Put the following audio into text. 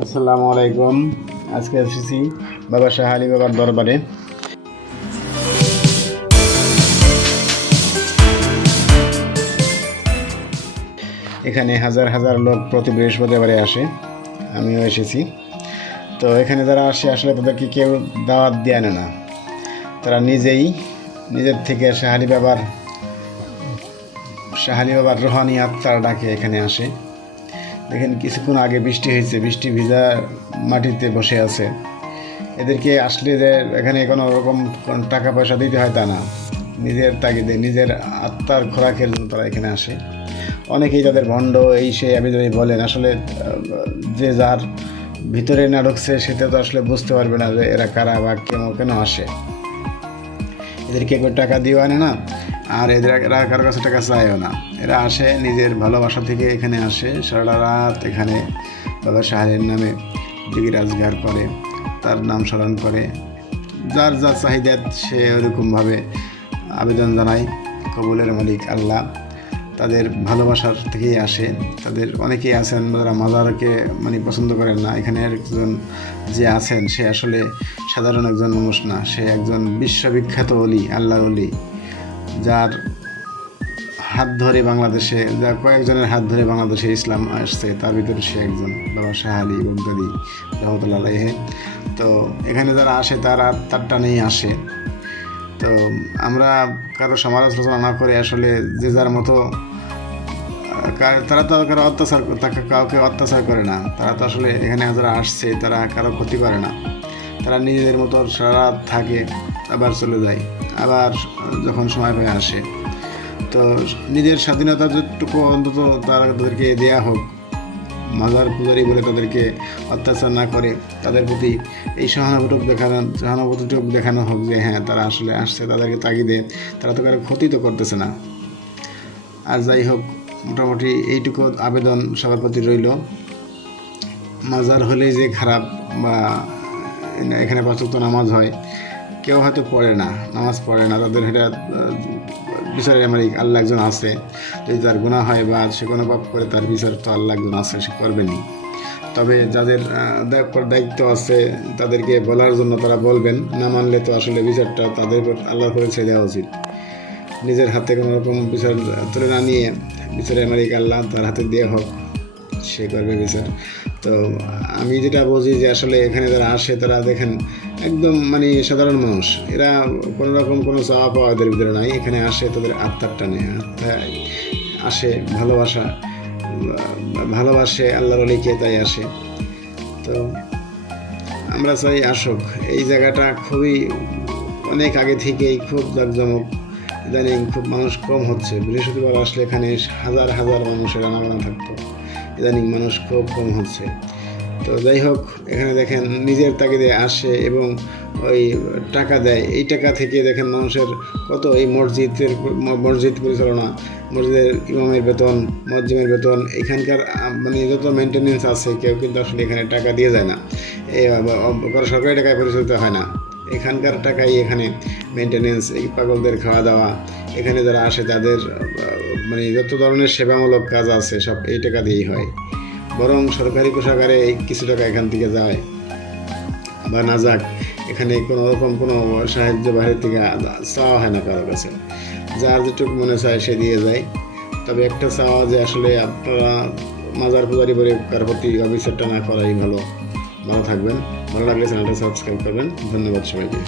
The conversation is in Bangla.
আসসালামু আলাইকুম। আজকে এসেছি বাবা শাহ আলী বাবার দরবারে। এখানে হাজার হাজার লোক প্রতি বৃহস্পতিবারে আসে। আমিও এসেছি। তো এখানে যারা আসে, আসলে তাদেরকে কেউ দাওয়াত দিয়ে আনে না। তারা নিজেই নিজের থেকে শাহালি বাবার শাহালি বাবার রোহানি আত্মার ডাকে এখানে আসে। দেখেন কিছুক্ষণ আগে বৃষ্টি হয়েছে, বৃষ্টি ভিজা মাটিতে বসে আছে। এদেরকে আসলে যে এখানে কোনো রকম টাকা পয়সা দিতে হয় তা না। নিজের তাগিদে, নিজের আত্মার খোরাকের জন্য তারা এখানে আসে। অনেকেই তাদের ভণ্ড, এই সে আবেদনে বলেন, আসলে যে যার ভিতরে না ঢুকছে সেটা তো আসলে বুঝতে পারবে না যে এরা কারা বা কেন কেন আসে। এদেরকে কেউ টাকা দিয়েও আনে না। আর এদের এরা কারোর কাছে টাকা চায়ও না। এরা আসে, নিজের ভালোবাসা থেকে এখানে আসে সারা রাত এখানে বাবা শাহরের নামে দিগিরাজগার করে, তার নাম স্মরণ করে। যার যার চাহিদা, সে ওরকমভাবে আবেদন জানায়, কবুলের মালিক আল্লাহ। তাদের ভালোবাসার থেকেই আসে। তাদের অনেকেই আছেন, যারা মাজারকে মানে পছন্দ করেন না। এখানে একজন যে আছেন, সে আসলে সাধারণ একজন মানুষ না। সে একজন বিশ্ববিখ্যাত অলি, আল্লাহর অলি। যার হাত ধরে বাংলাদেশে যা কয়েকজনের হাত ধরে বাংলাদেশে ইসলাম আসছে, তার ভিতরে সে একজন বাবা শাহ আলী বগদাদি রহমতুল্লাহ আলাইহে। তো এখানে যারা আসে, তারা তার টানেই আসে। তো আমরা কারও সমালোচনা না করে আসলে যে যার মতো তারা তো কারও অত্যাচার, তাকে কাউকে অত্যাচার করে না। তারা তো আসলে এখানে যারা আসছে, তারা কারও ক্ষতি করে না। তারা নিজেদের মতো সারা রাত থাকে, আবার চলে যায়, আবার যখন সময় পায় আসে। তো নিজের স্বাধীনতা যতটুকু অন্তত তারা তাদেরকে দেয়া হোক, মাজার পূজারি বলে তাদেরকে অত্যাচার না করে, তাদের প্রতি এই সহানুভূতি দেখানো সহানুভূতিটুকু দেখানো হোক যে হ্যাঁ তারা আসলে আসছে, তাদেরকে তাগিদে তারা তো কারও ক্ষতি তো করতেছে না। আর যাই হোক, মোটামুটি এইটুকু আবেদন সবার প্রতি রইল। মাজার হলেই যে খারাপ বা এখানে পাঁচক্ত নামাজ হয়। কেউ হয়তো পড়ে না নামাজ পড়ে না তাদের এটা আহ, বিচারের আমার আল্লাহ একজন আছে। যদি তার গুণা হয় বা সে কোনো পাপ করে তার বিচার তো আল্লাহ একজন আছে সে করবেনি তবে যাদের দায়িত্ব আছে তাদেরকে বলার জন্য তারা বলবেন না মানলে তো আসলে বিচারটা তাদের উপর আল্লাহর করে ছেড়ে দেওয়া উচিত। নিজের হাতে কোনো রকম বিচার তুলে না নিয়ে বিচারের মালিক আল্লাহ তার হাতে দেওয়া হোক সে করবে বিচার। তো, আমি যেটা বুঝি যে আসলে এখানে যারা আসে, তারা দেখেন একদম মানে সাধারণ মানুষ। এরা কোনো রকম কোনো চাওয়া পাওয়া এদের ভিতরে নাই। এখানে আসে, তাদের আত্মার টানে আত্মা আসে, ভালোবাসা, ভালোবাসে, আল্লাহর অলিকে তাই আসে। তো, আমরা চাই আসুক। এই জায়গাটা খুবই অনেক আগে থেকেই খুব জাঁকজমক ইদানিং খুব মানুষ কম হচ্ছে। বৃহস্পতিবার আসলে এখানে হাজার হাজার মানুষের আনাগোনা থাকতো। ইদানিং মানুষ খুব কম হচ্ছে। তো যাই হোক, এখানে দেখেন নিজের তাগিদে আসে এবং ওই টাকা দেয়। এই টাকা থেকে দেখেন মানুষের কত এই মসজিদের মসজিদ পরিচালনা, মসজিদের ইমামের বেতন, মসজিদের বেতন, এখানকার মানে যত মেনটেনেন্স আছে, কেউ কিন্তু আসলে এখানে টাকা দিয়ে যায় না। আবার সরকারি টাকায় পরিচালিত হয় না। এখানকার টাকাই এখানে মেনটেনেন্স এই পাগলদের খাওয়া দাওয়া। এখানে যারা আসে তাদের মানে যত ধরনের সেবামূলক কাজ আছে, সব এই টাকা দিয়েই হয়। বরং সরকারি কোষাগারে এই কিছু টাকা এখান থেকে যায়। বা না যাক, এখানে কোনো রকম কোনো সাহায্য বাইরে থেকে চাওয়া হয় না কারোর কাছে। যার যেটুকু মনে চায় সে দিয়ে যায়। তবে একটা চাওয়া যে আসলে আপনারা মাজার পূজারি বলে কার প্রতি অবিচারটা না করাই ভালো। ভালো থাকবেন ভালো লাগলে চ্যানেলটা সাবস্ক্রাইব করবেন। ধন্যবাদ সবাইকে।